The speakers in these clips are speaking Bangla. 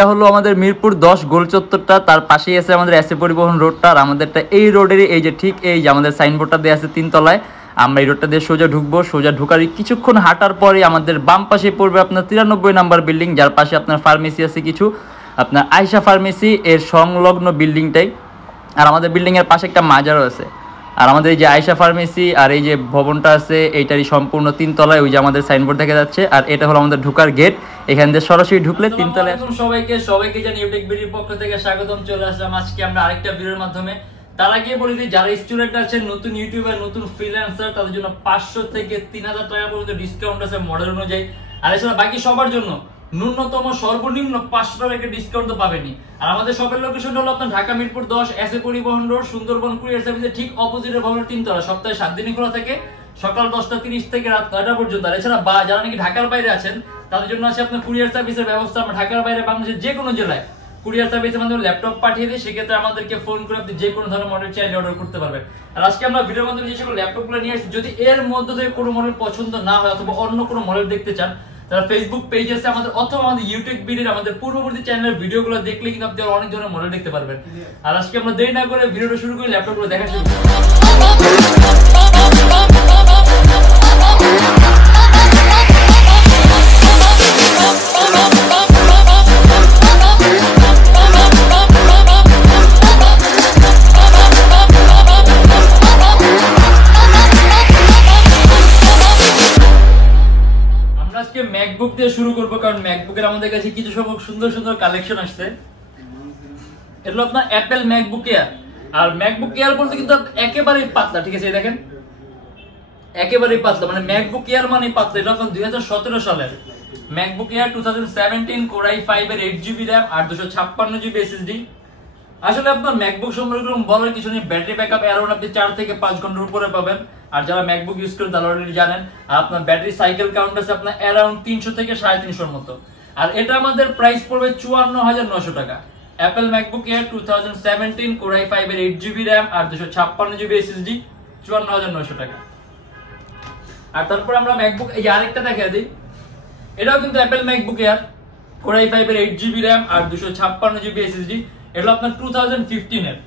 এটা হলো আমাদের মিরপুর 10 গোল চত্বরটা, তার পাশেই আছে আমাদের এসএ পরিবহন রোডটা। আর আমাদেরটা এই রোডেরই এই যে ঠিক এই যে আমাদের সাইনবোর্ডটা দেওয়া আছে 3 তলায়। আমরা এই রোডটা দিয়ে সোজা ঢুকবো, সোজা ঢুকারই কিছুক্ষণ হাঁটার পরে আমাদের বাম পাশে পড়বে আপনার 93 নাম্বার বিল্ডিং, যার পাশে আপনার ফার্মেসি আছে কিছু, আপনার আয়শা ফার্মেসি এর সংলগ্ন বিল্ডিংটাই। আর আমাদের বিল্ডিংয়ের পাশে একটা মাজারও আছে। আর আমাদের এই যে আয়শা ফার্মেসি আর এই যে ভবনটা আছে এইটারই সম্পূর্ণ 3 তলায়, ওই যে আমাদের সাইনবোর্ড দেখা যাচ্ছে। আর এটা হলো আমাদের ঢোকার গেট, এখান দিয়ে সরাসরি ঢুকলে 3 তলায়। সবাইকে জানি ইউটেকবিডির পক্ষ থেকে স্বাগতম। চলে আসলাম আজকে আমরা আরেকটা ভিডিওর মাধ্যমে। তার আগে বলি যে যারা স্টুডেন্ট আছেন, নতুন ইউটিউবার, নতুন ফ্রিল্যান্সার, তাদের জন্য 500 থেকে 3000 টাকা পর্যন্ত ডিসকাউন্ট আছে মডেল অনুযায়ী। আর এছাড়া বাকি সবার জন্য ন্যূনতম সর্বনিম্ন 500 টাকা ডিসকাউন্ট তো পাবেনি। আর আমাদের শপের লোকেশন হলো আপনার ঢাকা মিরপুর 10 এসএ পরিবহন রোড, সুন্দরবন কুরিয়ার সার্ভিসের ঠিক অপোজিটের ভবনের 3 তলা। সপ্তাহে 7 দিনই খোলা থাকে, সকাল 10টা 30 থেকে রাত 9টা পর্যন্ত। আর এছাড়া যারা নাকি ঢাকার বাইরে আছেন তাদের জন্য আছে আপনার কুরিয়ার সার্ভিসের ব্যবস্থা। আমরা ঢাকার বাইরে বাংলাদেশের যে কোনো জেলায় কুরিয়ার সার্ভিসের মাধ্যমে ল্যাপটপ পাঠিয়ে দিই, সেক্ষেত্রে আমাদেরকে ফোন করে আপনি যে কোনো ধরনের মডেল চাইলে অর্ডার করতে পারবেন। আর আজকে আমরা ভিডিওর মাধ্যমে যে সকল ল্যাপটপগুলো নিয়ে আসছি, যদি এর মধ্যে থেকে কোনো মডেল পছন্দ না হয় অথবা অন্য কোনো মডেল দেখতে চান, তারা ফেসবুক পেজ আছে আমাদের অথবা আমাদের ইউটিউববিডির আমাদের পূর্ববর্তী চ্যানেলের ভিডিওগুলো দেখলে কিন্তু আপনি অনেক ধরনের মডেল দেখতে পারবেন। আর আজকে আমরা দেরি না করে ভিডিওটা শুরু করি, ল্যাপটপগুলো দেখা শুরু করি। ম্যাকবুক দিয়ে শুরু করবো, কারণ ম্যাকবুকের আমাদের কাছে কিছু সংখ্যক সুন্দর সুন্দর কালেকশন আসছে। এটা আপনার অ্যাপেল ম্যাকবুক এয়ার। আর ম্যাকবুক এয়ার বলতে কিন্তু একেবারেই পাতলা, ঠিক আছে? দেখেন একেবারেই পাতলা, মানে ম্যাকবুক এয়ার মানে পাতলা। এটা আপনার 2017 সালের ম্যাকবুক এয়ার 2017 কোর i5 এর 8GB র্যাম আর 256GB SSD। আসলে আপনার ম্যাকবুক সম্পর্কে বলার কিছু নেই, ব্যাটারি ব্যাকআপ অ্যারাউন্ড আপনি 4 থেকে 5 ঘন্টার উপরে পাবেন। আর যারা ম্যাকবুক ইউজ করেন তারা অলরেডি জানেন। আর আপনার ব্যাটারি সাইকেল কাউন্ট আছে আপনার অ্যারাউন্ড 300 থেকে 350 মতো। আর এটা আমাদের প্রাইস পড়বে 54,900 টাকা। Apple MacBook air 2017 core i5 এর 8GB র্যাম আর 256GB SSD, 54,900 টাকা। আর তারপর আমরা ম্যাকবুক এই আরেকটা দেখাই দিই। এটাও কিন্তু Apple MacBook air, core i5 এর 8GB র্যাম আর 256GB SSD। এটা আপনার 2015 এর।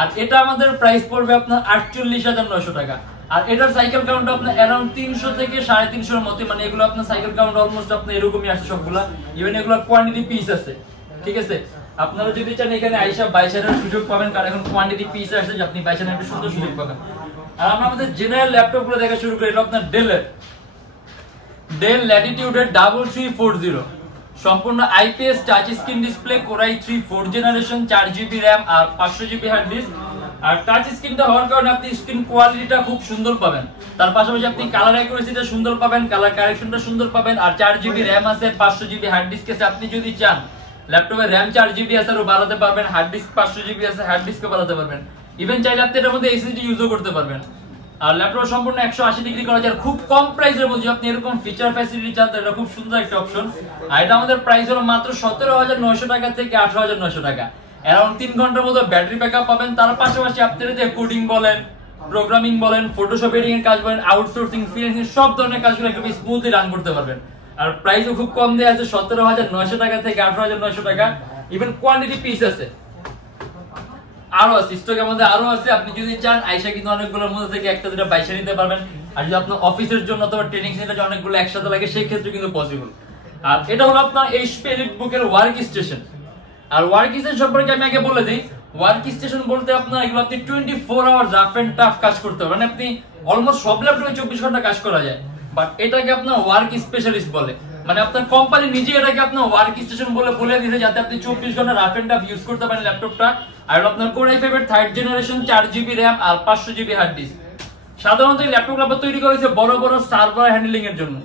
আর এটা আমাদের প্রাইস পড়বে আপনার 48,900 টাকা। আর এটার সাইকেল কাউন্ট আপনার অ্যারাউন্ড 300 থেকে 350 মতো, মানে এগুলো আপনার সাইকেল কাউন্ট অলমোস্ট আপনার এরকমই আসে সবগুলা। ইভেন এগুলো কোয়ান্টিটি পিস আছে, ঠিক আছে? আপনারা যদি চান এখানে আইসা 22,000 সুযোগ পাবেন, কারণ এখন কোয়ান্টিটি পিস আসে যে আপনি 22,000 একটু সুন্দর সুযোগ পাবেন। আর আমরা আমাদের জেনারেল ল্যাপটপগুলো দেখা শুরু করি। এটা আপনার ডেল ল্যাটিটিউডের 3340, সম্পূর্ণ IPS touch screen display, core i3 4th জেনারেশন, 4GB র্যাম আর 500GB হার্ড ডিস্ক। আর টাচ স্ক্রিনটা হওয়ার কারণে আপনি স্ক্রিন কোয়ালিটিটা খুব সুন্দর পাবেন। তার পাশাপাশি আপনি কালার অ্যাকুরেসিটা সুন্দর পাবেন, কালার কারেকশনটা সুন্দর পাবেন। আর 4GB র্যাম আছে, 500GB হার্ড ডিস্ক আছে। আপনি যদি চান ল্যাপটপে র্যাম 4GB আছে আরো বাড়াতে পারবেন, হার্ড ডিস্ক 500GB আছে, হার্ড ডিস্কও বাড়াতে পারবেন। ইভেন চাইলে আপনি এটার মধ্যে এসএসডি ইউজও করতে পারবেন। আর ল্যাপটপ সম্পূর্ণ 180 ডিগ্রি করা যায়, খুব কম প্রাইসের মধ্যে আপনি এরকম ফিচার ফ্যাসিলিটি চান, এটা খুব সুন্দর একটা অপশন। আর এটা আমাদের প্রাইস হলো মাত্র 17,900 টাকা থেকে 18,900 টাকা। অ্যারাউন্ড 3 ঘন্টার মতো ব্যাটারি ব্যাকআপ পাবেন। তার পাশাপাশি আপনি যদি কোডিং বলেন, প্রোগ্রামিং বলেন, ফটোশপ এডিটিং এর কাজ বলেন, আউটসোর্সিং, ফ্রিল্যান্সিং সব ধরনের কাজগুলো একদম স্মুথলি রান করতে পারবেন। আর প্রাইসও খুব কম দেয়া আছে, 17,900 টাকা থেকে 18,900 টাকা। ইভেন কোয়ান্টিটি পিস আছে, আরো আছে স্টকে আমাদের আরো আছে। আপনি যদি চান আইসা কিন্তু অনেকগুলোর মধ্যে থেকে একটা দুটো বাইসা নিতে পারবেন। আর যদি আপনার অফিসের জন্য অথবা ট্রেনিং সেন্টারে অনেকগুলো একসাথে লাগে, সেই ক্ষেত্রে কিন্তু পসিবল। আর এটা হলো আপনার এইচপি এলিটবুকের ওয়ার্ক স্টেশন। আর ওয়ার্ক স্টেশন সম্পর্কে আমি আগে বলে দিই, ওয়ার্ক স্টেশন বলতে আপনার এগুলো আপনি 24 আওয়ার রাফ এন্ড টাফ কাজ করতে পারবেন। মানে আপনি অলমোস্ট সব ল্যাপটপে 24 ঘন্টা কাজ করা যায়, বাট এটাকে আপনার ওয়ার্ক স্পেশালিস্ট বলে। মানে আপনার কোম্পানি নিজে এটাকে আপনার ওয়ার্ক স্টেশন বলে দিয়েছে, যাতে আপনি 24 ঘন্টা রাফ এন্ড টাফ ইউজ করতে পারেন ল্যাপটপটা। আর আপনার কোর i5 এর 3rd জেনারেশন, 4GB র্যাম আর 500GB হার্ড ডিস্ক। সাধারণত এই ল্যাপটপগুলো তৈরি করা হয়েছে বড় বড় সার্ভার হ্যান্ডলিং এর জন্য,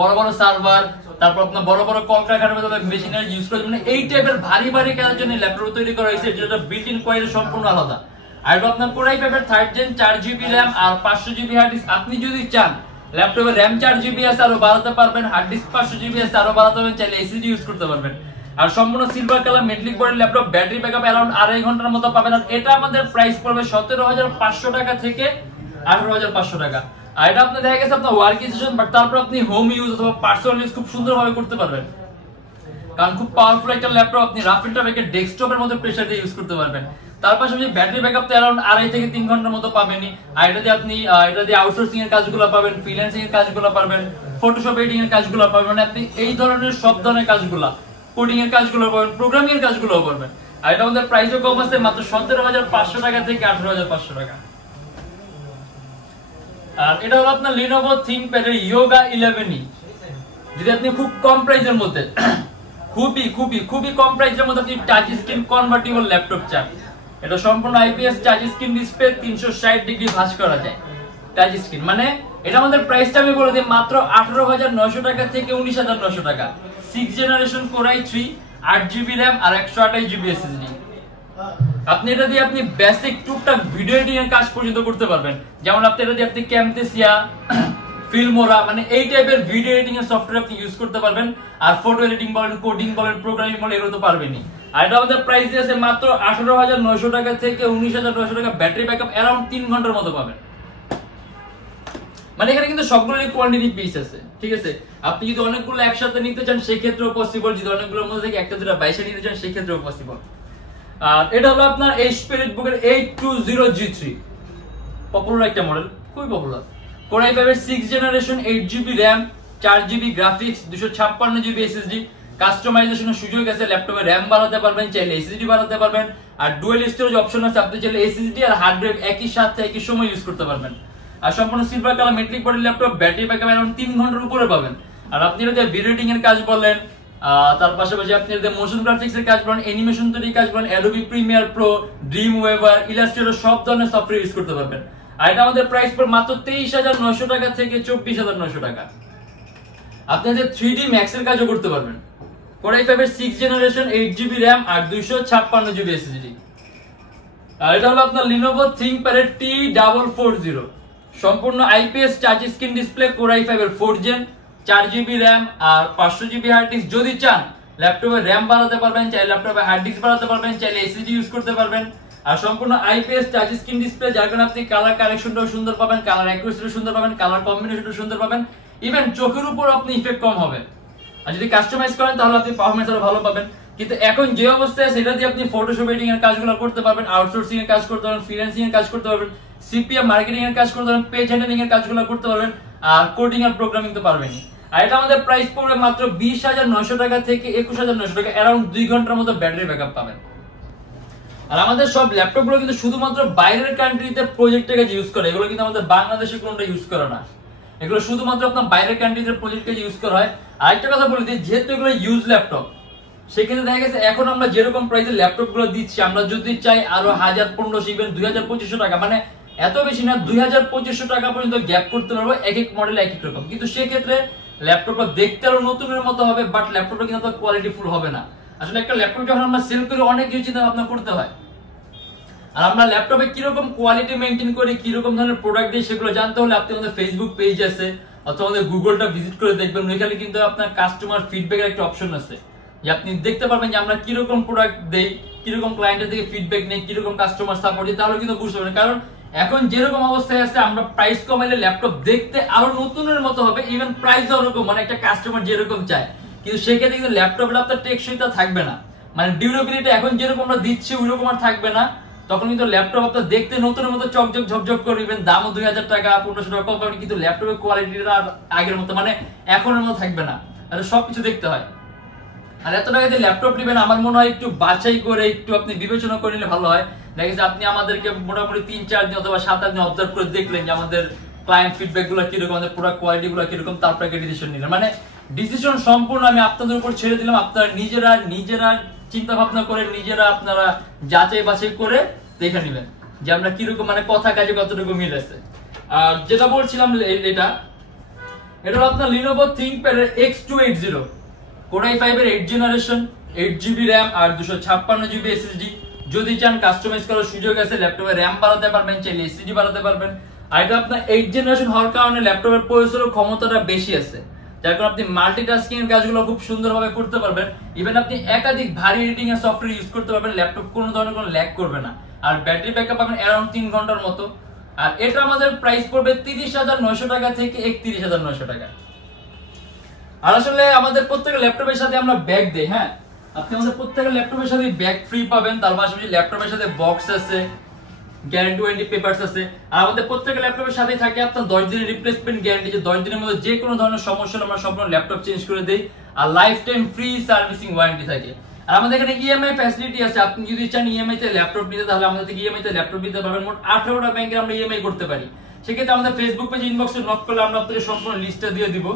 বড় বড় সার্ভার, তারপর আপনার বড় বড় কলকারখানার মধ্যে মেশিনারি ইউজ করে, মানে এই টাইপের ভারী কাজের জন্য ল্যাপটপ তৈরি করা হয়েছে, যেটা বিল্ট ইন কোয়ালিটি সম্পূর্ণ আলাদা। আর আপনার কোর i5 এর 3rd জেন, 4GB র্যাম আর 500GB হার্ড ডিস্ক। আপনি যদি চান ল্যাপটপে র্যাম 4GB আছে আরো বাড়াতে পারবেন, হার্ড ডিস্ক 500GB আছে আরো বাড়াতে পারবেন, চাইলে এসএসডি ইউজ করতে পারবেন। আর সম্পূর্ণ সিলভার কালার মেটালিক বডির ল্যাপটপ, ব্যাটারি ব্যাকআপ অ্যারাউন্ড 2.5 ঘন্টার মতো পাবেন। আর এটা আমাদের প্রাইস পড়বে 17,500 টাকা থেকে 18,500 টাকা। আর এটা আপনি দেখা গেছে আপনার ওয়ার্ক স্টেশন, বাট তারপর আপনি হোম ইউজ অথবা পার্সোনাল ইউজ খুব সুন্দরভাবে করতে পারবেন। কারণ খুব পাওয়ারফুল একটা ল্যাপটপ, আপনি রাফ এন্ড টাফ একটা ডেস্কটপের মতো প্রেসার দিয়ে ইউজ করতে পারবেন। তার পাশাপাশি ব্যাটারি ব্যাকআপ তো অ্যারাউন্ড 2.5 থেকে 3 ঘন্টার মতো পাবেনই। আর এটা দিয়ে আপনি আউটসোর্সিং এর কাজগুলো পাবেন, ফ্রিল্যান্সিং এর কাজগুলো পাবেন, ফটোশপ এডিটিং এর কাজগুলো পাবেন, মানে আপনি এই ধরনের সব ধরনের কাজগুলো, কোডিং এর কাজগুলো পাবেন, প্রোগ্রামিং এর কাজগুলো পাবেন। আর এটা আমাদের প্রাইসও কম আছে, মাত্র 17,500 টাকা থেকে 18,500 টাকা। আর এটা হলো আপনার Lenovo ThinkPad এর Yoga 11e। যদি আপনি খুব কম প্রাইসের মধ্যে খুবই কম প্রাইসের মধ্যে আপনি টাচ স্ক্রিন কনভার্টেবল ল্যাপটপ চান, এটা সম্পূর্ণ IPS touch screen display, 360 degree ভাঁজ করা যায় টাচ স্ক্রিন, মানে এটা আমাদের প্রাইসটা আমি বলে দিই মাত্র 18,900 টাকা থেকে 19,900 টাকা। 6 generation Core i3, 8GB RAM আর 128GB SSD। আপনি এটা দিয়ে আপনি বেসিক টুকটাক ভিডিও এডিটিং এর কাজ পর্যন্ত করতে পারবেন, যেমন আপনি এটা দিয়ে আপনি ক্যামটেসিয়া, ফিল্মোরা, মানে এই টাইপের ভিডিও এডিটিং এর সফটওয়্যার আপনি ইউজ করতে পারবেন। আর ফটো এডিটিং বলেন, কোডিং বলেন, প্রোগ্রামিং বলেন, এগুলো তো পারবেনই। আর এটা আমাদের প্রাইস আছে মাত্র 18,900 টাকা থেকে 19,900 টাকা। ব্যাটারি ব্যাকআপ অ্যারাউন্ড 3 ঘন্টার মতো পাবেন। মানে এখানে কিন্তু সবগুলোরই কোয়ান্টিটি পিস আছে, ঠিক আছে। আপনি যদি অনেকগুলো একসাথে নিতে চান সেক্ষেত্রেও পসিবল, যদি অনেকগুলোর মধ্যে থেকে একটা দুটো বাইশে নিতে চান সেক্ষেত্রেও পসিবল। আর এটা হলো আপনার HP Book এর 820G3, পপুলার একটা মডেল, খুবই পপুলার। Core i5 এর 6 generation, 8GB RAM, 4GB graphics, 256GB SSD। কাস্টমাইজেশনের সুযোগ আছে, ল্যাপটপে RAM বাড়াতে পারবেন, চাইলে SSD বাড়াতে পারবেন। আর ডুয়াল স্টোরেজ অপশন আছে, আপনি চাইলে SSD আর হার্ড ড্রাইভ একই সাথে একই সময় ইউজ করতে পারবেন। আর সম্পূর্ণ silver colour metallic body laptop, battery backup around 3 ঘন্টার উপরে পাবেন। আর আপনি যদি ভিডিও এডিটিং এর কাজ বলেন, তার পাশাপাশি আপনি যদি মোশন গ্রাফিক্স এর কাজ বলেন, অ্যানিমেশন তৈরির কাজ বলেন, Adobe Premiere Pro, Dreamweaver, Illustrator সব ধরনের সফটওয়্যার ইউজ করতে পারবেন। আর এটা আমাদের প্রাইস পড়ে মাত্র 23,900 টাকা থেকে 24,900 টাকা। আপনি যে 3D Max এর কাজও করতে পারবেন। Core i5 এর 6 জেনারেশন, 8GB RAM আর 256GB SSD। আর এটা হলো আপনার Lenovo ThinkPad এর T440, সম্পূর্ণ IPS touch screen display, Core i5 এর 4 জেন, 4GB RAM আর 500GB হার্ড ডিস্ক। যদি চান ল্যাপটপে RAM বাড়াতে পারবেন, চাইলে ল্যাপটপে হার্ড ডিস্ক বাড়াতে পারবেন, চাইলে SSD ইউজ করতে পারবেন। আর সম্পূর্ণ আইপিএস টাচ স্ক্রিন ডিসপ্লে, যার কারণে আপনি কালার কারেকশনটাও সুন্দর পাবেন, কালার অ্যাকুরেসিটাও সুন্দর পাবেন, কালার কম্বিনেশনটাও সুন্দর পাবেন, ইভেন চোখের উপর আপনি ইফেক্ট কম হবে। আর যদি কাস্টমাইজ করেন তাহলে আপনি পারফরম্যান্স আরো ভালো পাবেন। কিন্তু এখন যে অবস্থায় সেটা দিয়ে আপনি ফটোশপ এডিটিং এর কাজগুলো করতে পারবেন, আউটসোর্সিং এর কাজ করতে পারবেন, ফ্রিল্যান্সিং এর কাজ করতে পারবেন, সিপিএম মার্কেটিং এর কাজ করতে পারবেন, পেজ হ্যান্ডলিং এর কাজগুলো করতে পারবেন, আর কোডিং আর প্রোগ্রামিং তো পারবেনই। আর এটা আমাদের প্রাইস পড়বে মাত্র 20,900 টাকা থেকে 21,900 টাকা। অ্যারাউন্ড 2 ঘন্টার মতো ব্যাটারি ব্যাকআপ পাবেন। আর আমাদের সব ল্যাপটপ গুলো কিন্তু শুধুমাত্র বাইরের কান্ট্রিতে প্রজেক্টের কাজে ইউজ করে, এগুলো কিন্তু আমাদের বাংলাদেশে কোনোটা ইউজ করে না। এগুলো শুধুমাত্র আপনার বাইরের কান্ট্রিতে প্রজেক্ট কাজে ইউজ করা হয়। আরেকটা কথা বলে দিই, যেহেতু এগুলো ইউজ ল্যাপটপ, সেক্ষেত্রে দেখা গেছে এখন আমরা যেরকম প্রাইসে ল্যাপটপ গুলো দিচ্ছি, আমরা যদি চাই আরো 1,000-1,500 ইভেন 2,000-2,500 টাকা, মানে এত বেশি না, 2,000-2,500 টাকা পর্যন্ত গ্যাপ করতে পারবো, এক এক মডেল এক এক রকম। কিন্তু সেক্ষেত্রে ল্যাপটপটা দেখতে আরো নতুনের মতো হবে, বাট ল্যাপটপটা কিন্তু কোয়ালিটি ফুল হবে না। আসলে একটা ল্যাপটপ যখন আমরা সেল করি অনেক কিছু চিন্তা ভাবনা করতে হয়। আর আমরা ল্যাপটপে কিরকম কোয়ালিটি মেইনটেইন করি, কিরকম ধরনের প্রোডাক্ট দিই, সেগুলো জানতে হলে আপনি আমাদের ফেসবুক পেজ আছে অথবা আমাদের গুগলটা ভিজিট করে দেখবেন। ওইখানে কিন্তু আপনার কাস্টমার ফিডব্যাকের একটা অপশন আছে, যে আপনি দেখতে পারবেন যে আমরা কিরকম প্রোডাক্ট দেই, কিরকম ক্লায়েন্টের থেকে ফিডব্যাক নেই, কিরকম কাস্টমার সাপোর্ট দিই, তাহলে কিন্তু বুঝতে পারবেন। কারণ এখন যেরকম অবস্থায় আছে, আমরা প্রাইস কমাইলে ল্যাপটপ দেখতে আরো নতুনের মতো হবে, ইভেন প্রাইসও ওরকম, মানে একটা কাস্টমার যেরকম চায়। কিন্তু সেক্ষেত্রে কিন্তু ল্যাপটপের আপনার টেকসইটা থাকবে না, মানে ডিউরেবিলিটি এখন যেরকম আমরা দিচ্ছি ওইরকম আর থাকবে না। তখন কিন্তু ল্যাপটপ আপনার দেখতে নতুনের মতো চকচক ঝকঝক করবেন, দামও 2,000 টাকা 1,500 টাকা কম পাবেন, কিন্তু ল্যাপটপের কোয়ালিটিটা আর আগের মতো, মানে এখনের মতো থাকবে না। আর সবকিছু দেখতে হয়। আর এত টাকা দিয়ে ল্যাপটপ নেবেন, আমার মনে হয় একটু বাছাই করে একটু আপনি বিবেচনা করে নিলে ভালো হয়। দেখেছি আপনি আমাদেরকে মোটামুটি 3-4 দিন অথবা 7-8 দিন অবজার্ভ করে দেখলেন যে আমাদের ক্লায়েন্ট ফিডব্যাক গুলো কিরকম, আমাদের প্রোডাক্ট কোয়ালিটি গুলো কিরকম, তারপরে একটা ডিসিশন নিলেন। মানে ডিসিশন সম্পূর্ণ আমি আপনাদের উপর ছেড়ে দিলাম, আপনারা নিজেরা চিন্তা ভাবনা করে, নিজেরা আপনারা যাচাই বাছাই করে দেখে নেবেন যে আমরা কিরকম, মানে কথা কাজে কতটুকু মিল আছে। আর যেটা বলছিলাম, এটা হলো আপনার Lenovo ThinkPad এর X280, Core i5 এর 8 জেনারেশন, 8GB RAM আর 256GB SSD। যদি চান কাস্টমাইজ করার সুযোগ আছে, ল্যাপটপে RAM বাড়াতে পারবেন, চাইলে SSD বাড়াতে পারবেন। আর এটা আপনার 8 জেনারেশন হওয়ার কারণে ল্যাপটপের প্রসেসরের ক্ষমতাটা বেশি আছে, যার কারণে আপনি মাল্টিটাস্কিং এর কাজগুলো খুব সুন্দরভাবে করতে পারবেন। ইভেন আপনি একাধিক ভারী এডিটিং এর সফটওয়্যার ইউজ করতে পারবেন, ল্যাপটপ কোনো ধরনের কোনো ল্যাগ করবে না। আর ব্যাটারি ব্যাকআপ পাবেন অ্যারাউন্ড 3 ঘন্টার মতো। আর এটা আমাদের প্রাইস পড়বে 30,900 টাকা থেকে 31,900 টাকা। আর আসলে আমাদের প্রত্যেকটা ল্যাপটপের সাথে আমরা ব্যাগ দেই। হ্যাঁ, আপনি আমাদের প্রত্যেকটা ল্যাপটপের সাথে ব্যাগ ফ্রি পাবেন। তার পাশাপাশি ল্যাপটপের সাথে বক্স আছে, গ্যারান্টি ওয়ারেন্টি পেপারস আছে। আর আমাদের প্রত্যেকটা ল্যাপটপের সাথে থাকে আপনার 10 দিনের রিপ্লেসমেন্ট গ্যারান্টি, যে 10 দিনের মধ্যে যে কোনো ধরনের সমস্যা হলে আমরা সম্পূর্ণ ল্যাপটপ চেঞ্জ করে দেই। আর life time free servicing warranty থাকে। আর আমাদের এখানে ইএমআই ফ্যাসিলিটি আছে। আপনি যদি চান ইএমআই তে ল্যাপটপ নিতে, তাহলে আমাদের থেকে ইএমআই তে ল্যাপটপ নিতে পারবেন। মোট 18টা ব্যাংকে আমরা ইএমআই করতে পারি। সেক্ষেত্রে আমাদের ফেসবুক পেজ ইনবক্সে নক করলে আমরা আপনাদের সম্পূর্ণ লিস্টটা দিয়ে দিব।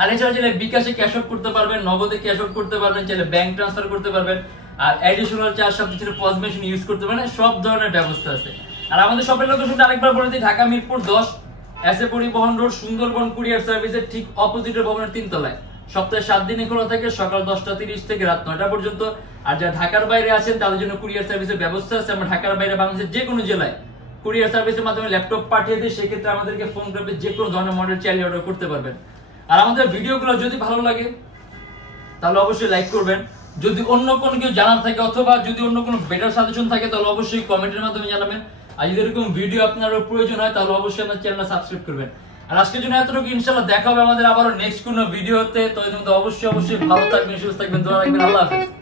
আর এছাড়া চাইলে bKash ক্যাশ আউট করতে পারবেন, নগদে ক্যাশ আউট করতে পারবেন, চাইলে ব্যাংক ট্রান্সফার করতে পারবেন। আর অ্যাডিশনাল চার্জ আপনি চাইলে পজ মেশিন ইউজ করতে পারেন। সব ধরনের ব্যবস্থা আছে। আর আমাদের শপের লোকেশনটা আরেকবার বলে দিই, ঢাকা মিরপুর 10 এসএ পরিবহন রোড, সুন্দরবন কুরিয়ার সার্ভিসের ঠিক অপোজিটের ভবনের 3 তলায়। সপ্তাহে 7 দিনই খোলা থাকে, সকাল 10:30 থেকে রাত 9টা পর্যন্ত। আর যারা ঢাকার বাইরে আছেন তাদের জন্য কুরিয়ার সার্ভিসের ব্যবস্থা আছে। আমরা ঢাকার বাইরে বাংলাদেশের যে কোনো জেলায় কুরিয়ার সার্ভিসের মাধ্যমে ল্যাপটপ পাঠিয়ে দিই। সেক্ষেত্রে আমাদেরকে ফোন করে যে কোনো ধরনের মডেল চাইলে অর্ডার করতে পারবেন। আর আমাদের ভিডিওগুলো যদি ভালো লাগে তাহলে অবশ্যই লাইক করবেন। যদি অন্য কোনো কিছু জানার থাকে অথবা যদি অন্য কোনো বেটার সাজেশন থাকে তাহলে অবশ্যই কমেন্টের মাধ্যমে জানাবেন। আর যদি এরকম ভিডিও আপনারও প্রয়োজন হয় তাহলে অবশ্যই আমার চ্যানেলটা সাবস্ক্রাইব করবেন। আর আজকের জন্য এতটুকু, ইনশাআল্লাহ দেখা হবে আমাদের আবারও নেক্সট কোনো ভিডিওতে। তো অবশ্যই ভালো থাকবেন, সুস্থ থাকবেন, দোয়া রাখবেন। আল্লাহ হাফেজ।